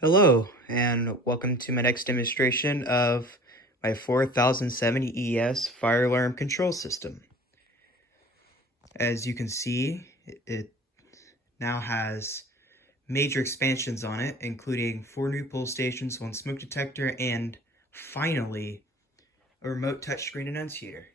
Hello, and welcome to my next demonstration of my 4070 ES fire alarm control system. As you can see, it now has major expansions on it, including 4 new pull stations, 1 smoke detector, and finally, a remote touchscreen enunciator,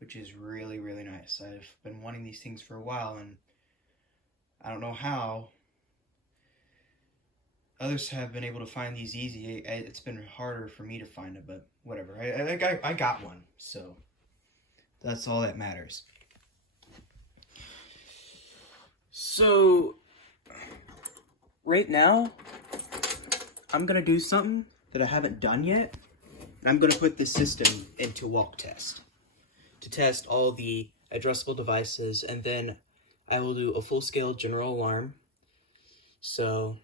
which is really, really nice. I've been wanting these things for a while, and I don't know how others have been able to find these easy. It's been harder for me to find them, but whatever. I got one, so that's all that matters. So, right now, I'm gonna do something that I haven't done yet. And I'm gonna put this system into walk test to test all the addressable devices, and then I will do a full-scale general alarm. So,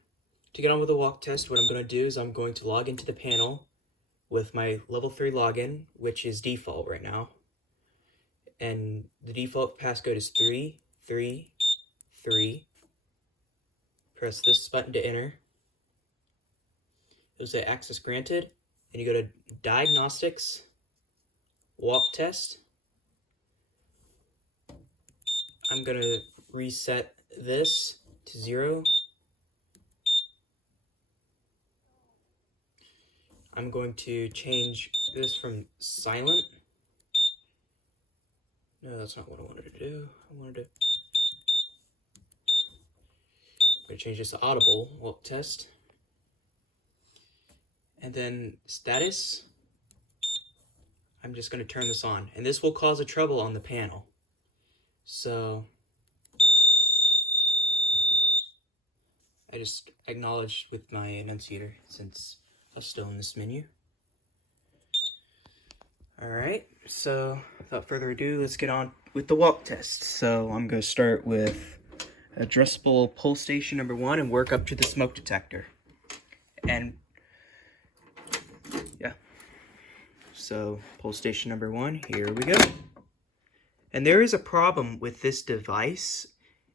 to get on with the walk test, what I'm going to do is I'm going to log into the panel with my level 3 login, which is default right now. And the default passcode is 333. Press this button to enter. It'll say access granted, and you go to diagnostics, walk test. I'm going to reset this to 0. I'm going to change this from silent. No, that's not what I wanted to do. I'm going to change this to audible walk test. And then status, I'm just going to turn this on. And this will cause a trouble on the panel. So I just acknowledged with my enunciator since I was still in this menu. Alright, so without further ado, let's get on with the walk test. So I'm going to start with addressable pull station number 1 and work up to the smoke detector. And yeah, so pull station number 1, here we go. And there is a problem with this device.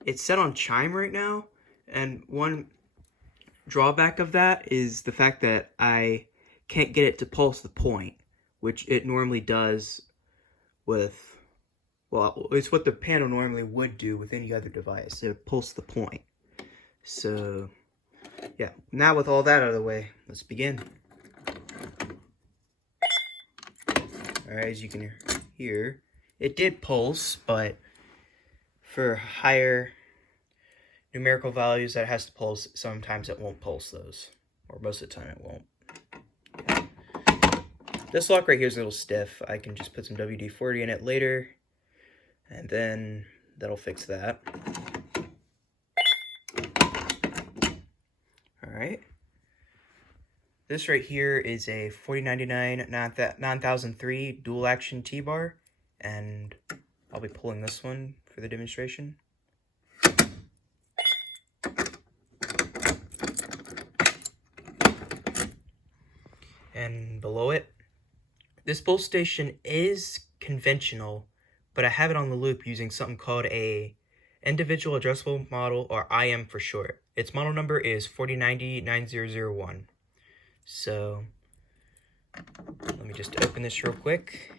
It's set on chime right now, and one drawback of that is the fact that I can't get it to pulse the point, which it normally does with, well, it's what the panel normally would do with any other device. It would pulse the point. So, yeah, now with all that out of the way, let's begin. Alright, as you can hear, it did pulse, but for higher numerical values that it has to pulse, sometimes it won't pulse those, or most of the time it won't. This lock right here is a little stiff. I can just put some WD-40 in it later, and then that'll fix that. Alright. This right here is a 4099 9003 dual action T-bar, and I'll be pulling this one for the demonstration. And below it, this pull station is conventional, but I have it on the loop using something called a individual addressable model, or IM for short. Its model number is 4090-9001. So let me just open this real quick.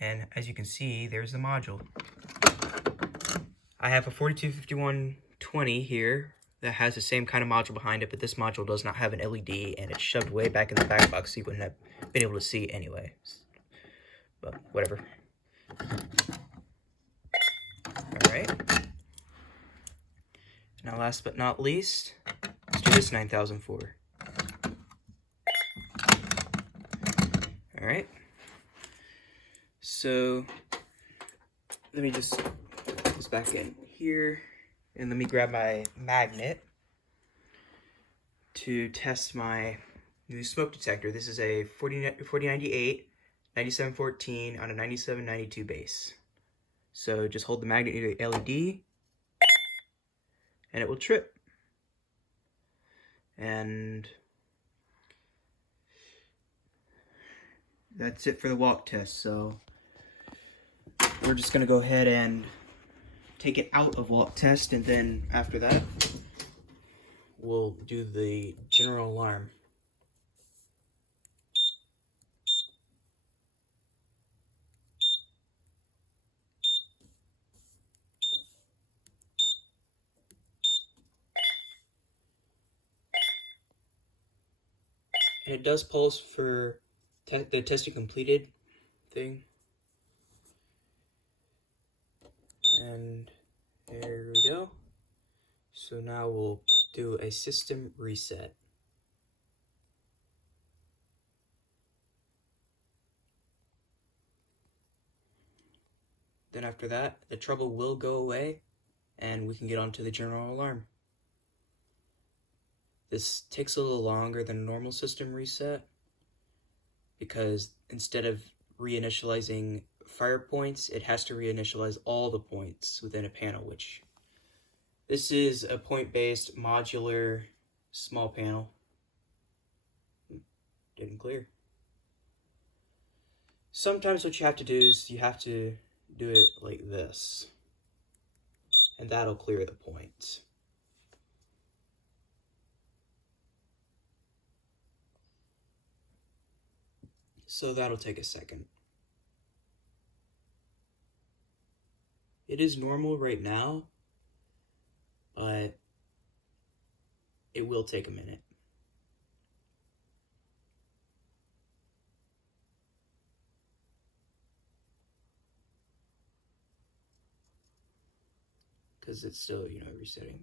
And as you can see, there's the module. I have a 425120 here that has the same kind of module behind it, but this module does not have an LED, and it's shoved way back in the back box, so you wouldn't have been able to see it anyway. But whatever. Alright. Now last but not least, let's do this 9004. Alright. So let me just put this back in here. And let me grab my magnet to test my new smoke detector. This is a 4098 9714 on a 9792 base. So just hold the magnet near the LED, and it will trip. And that's it for the walk test. So we're just gonna go ahead and take it out of walk test, and then after that, we'll do the general alarm. And it does pulse for the testing completed thing. And there we go. So now we'll do a system reset. Then after that, the trouble will go away and we can get onto the general alarm. This takes a little longer than a normal system reset because instead of reinitializing fire points, it has to reinitialize all the points within a panel, which this is a point-based modular small panel. Didn't clear. Sometimes what you have to do is you have to do it like this, and that'll clear the points. So that'll take a second. It is normal right now, but it will take a minute. Because it's still, resetting.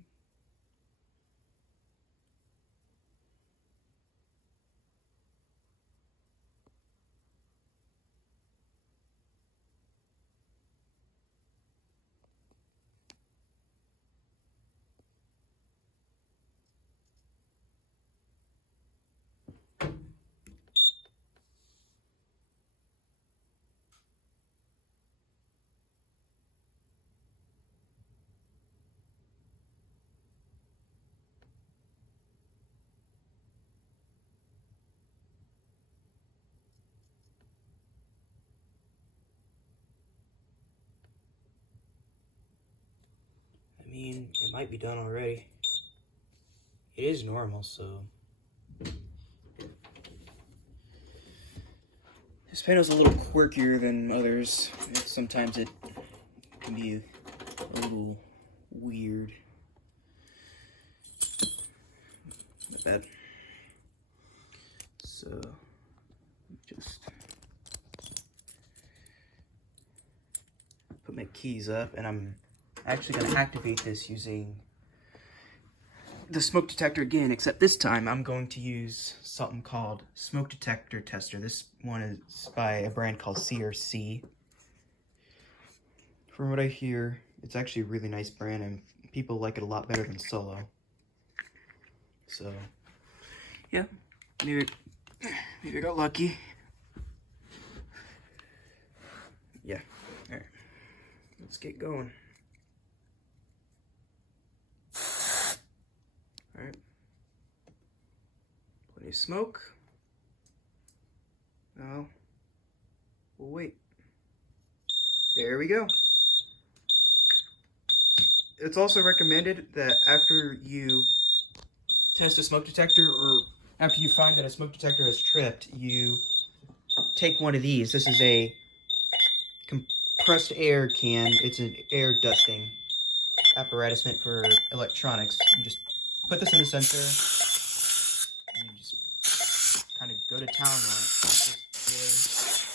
I mean, it might be done already. It is normal, so... This panel's a little quirkier than others. Sometimes it can be a little weird. Not bad. So, just put my keys up, and I'm actually going to activate this using the smoke detector again, except this time I'm going to use something called Smoke Detector Tester. This one is by a brand called CRC. From what I hear, it's actually a really nice brand and people like it a lot better than Solo. So, yeah, maybe I got lucky. Yeah, alright, let's get going. Alright, plenty of smoke. Now, we'll wait. There we go. It's also recommended that after you test a smoke detector, or after you find that a smoke detector has tripped, you take one of these. This is a compressed air can. It's an air dusting apparatus meant for electronics. You just put this in the center, and you just kind of go to town on it. Just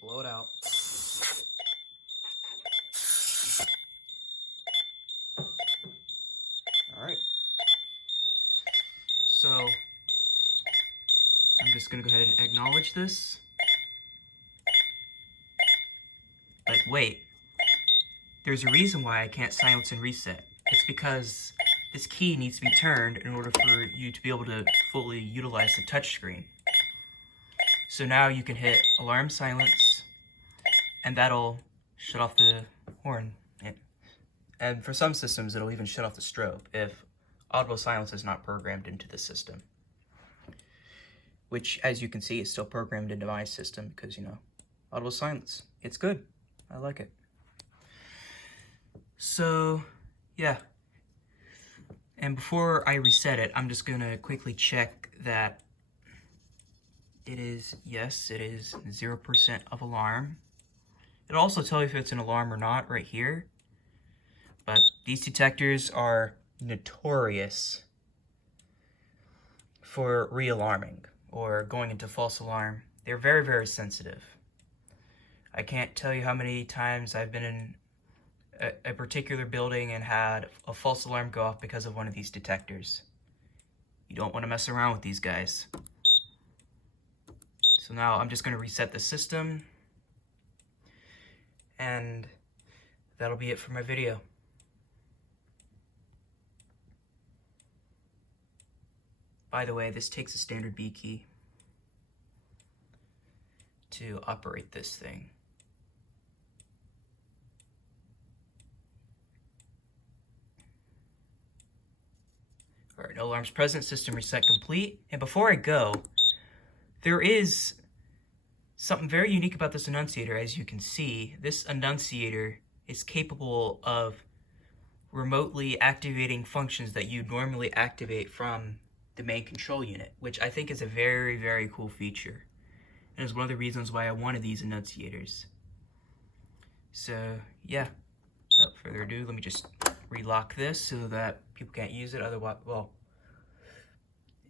blow it out. Alright. So, I'm just going to go ahead and acknowledge this. But wait, there's a reason why I can't silence and reset. It's because this key needs to be turned in order for you to be able to fully utilize the touchscreen. So now you can hit alarm silence, and that'll shut off the horn. And for some systems, it'll even shut off the strobe if audible silence is not programmed into the system. Which, as you can see, is still programmed into my system because, audible silence. It's good. I like it. So, yeah. And before I reset it, I'm just gonna quickly check that it is, yes, it is 0% of alarm. It'll also tell you if it's an alarm or not right here. But these detectors are notorious for re-alarming or going into false alarm. They're very, very sensitive. I can't tell you how many times I've been in a particular building and had a false alarm go off because of one of these detectors. You don't want to mess around with these guys. So now I'm just going to reset the system, and that'll be it for my video. By the way, this takes a standard B key to operate this thing. Alright, no alarms present, system reset complete. And before I go, there is something very unique about this annunciator. As you can see, this annunciator is capable of remotely activating functions that you normally activate from the main control unit, which I think is a very, very cool feature. And is one of the reasons why I wanted these annunciators. So, yeah, without further ado, let me just relock this so that people can't use it. Otherwise, well,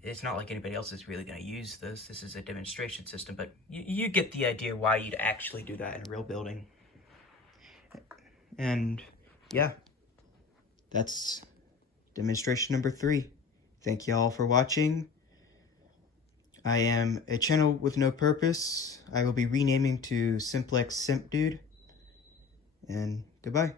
it's not like anybody else is really going to use this. This is a demonstration system, but you get the idea why you'd actually do that in a real building. And yeah, that's demonstration number 3. Thank you all for watching. I am a channel with no purpose. I will be renaming to Simplex Simp Dude. And goodbye.